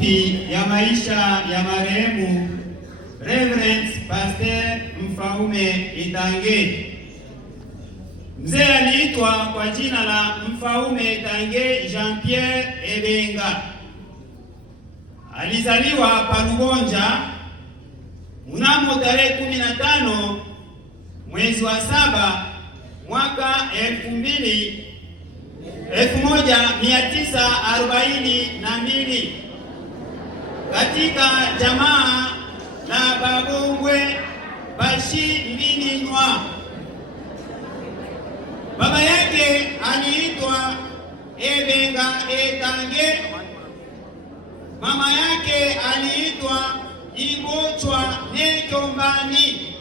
fupi ya maisha ya marehemu Reverend Pastor Mfaume Itange. Mzee aliitwa kwa jina la Mfaume Itange Jean-Pierre Ebenga. Alizaliwa Palugonja mnamo tarehe 15 mwezi wa 7 mwaka 1942 katika jamaa la Babongwe Bashi Mbininwa. Baba yake aliitwa Ebenga Etange, mama yake aliitwa Ibochwa Nejombani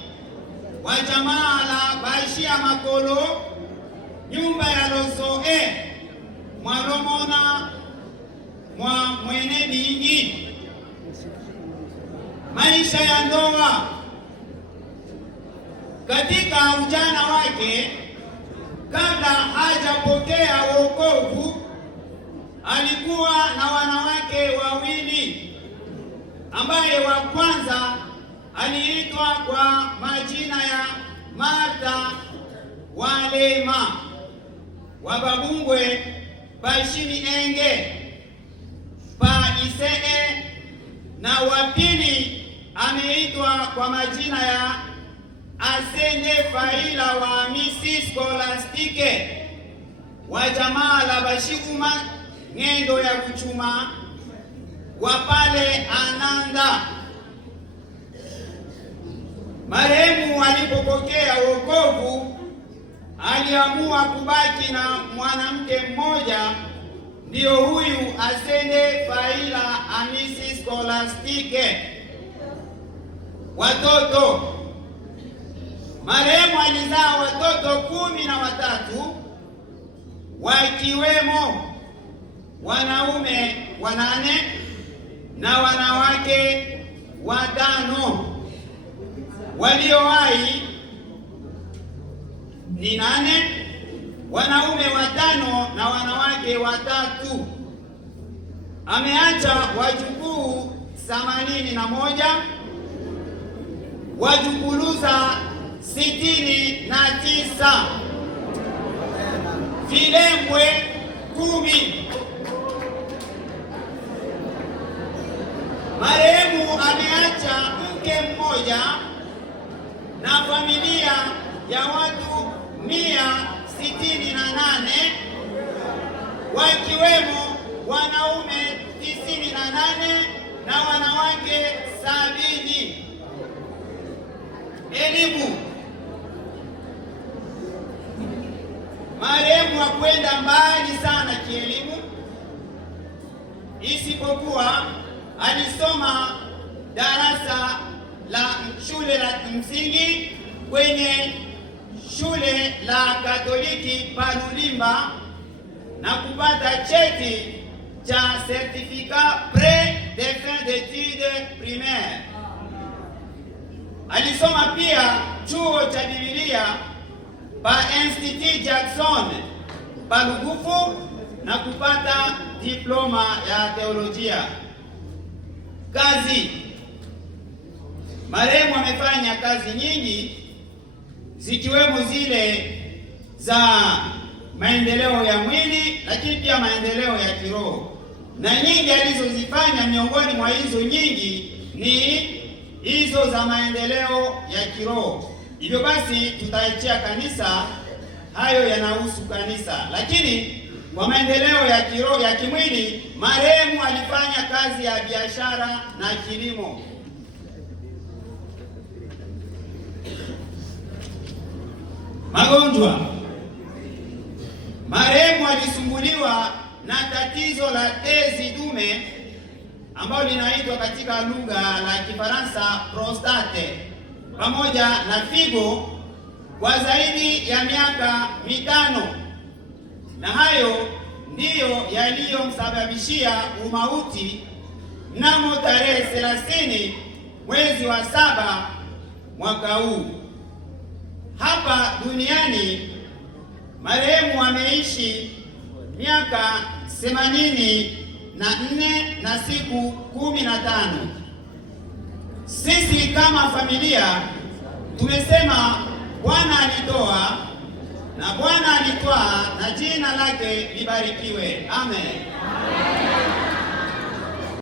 wa jamaa la Bashi ya Makolo, nyumba ya Losoe Mwalomona mwa Mwene Bingi. Maisha ya ndoa. Katika ujana wake, kabla hajapokea wokovu, alikuwa na wanawake wawili, ambaye wa kwanza aliitwa kwa majina ya Martha Walema wa Babungwe Bashini Enge pa Isee, na wa pili ameitwa kwa majina ya Asende Faila wa Misi Skolastike wa jamaa la Bashikuma ngendo ya kuchuma wa pale Ananda. Marehemu alipopokea wokovu aliamua kubaki na mwanamke mmoja, ndio huyu Asende Faila Amisi Skolastike. Watoto. Marehemu alizaa watoto 13, wakiwemo wanaume 8 na wanawake 5. Waliowahi ni 8, wanaume 5 na wanawake 3. Ameacha wajukuu 81, wajukuluza 69, vilembwe 10. Marehemu ameacha mke mmoja na familia ya watu 168, wakiwemo wanaume 98 na wanawake 70. Elimu. Marehemu hakwenda mbali sana kielimu, isipokuwa alisoma darasa la shule la msingi kwenye shule la Katoliki Palulimba na kupata cheti cha certificat pré de fin d'études primaires. Alisoma pia chuo cha Biblia pa Institut Jackson Palugufu na kupata diploma ya teolojia. Kazi. Marehemu amefanya kazi nyingi, zikiwemo zile za maendeleo ya mwili, lakini pia maendeleo ya kiroho. Na nyingi alizozifanya, miongoni mwa hizo nyingi ni hizo za maendeleo ya kiroho. Hivyo basi tutaichia kanisa, hayo yanahusu kanisa. Lakini kwa maendeleo ya kiroho ya kimwili, marehemu alifanya kazi ya biashara na kilimo. Magonjwa. Marehemu alisumbuliwa na tatizo la tezi dume ambalo linaitwa katika lugha la Kifaransa prostate, pamoja na figo kwa zaidi ya miaka 5, na hayo ndiyo yaliyomsababishia umauti mnamo tarehe 30 mwezi wa 7 mwaka huu. Hapa duniani marehemu ameishi miaka 84 na siku 15. Sisi kama familia tumesema Bwana alitoa na Bwana alitwaa, na jina lake libarikiwe. Amen.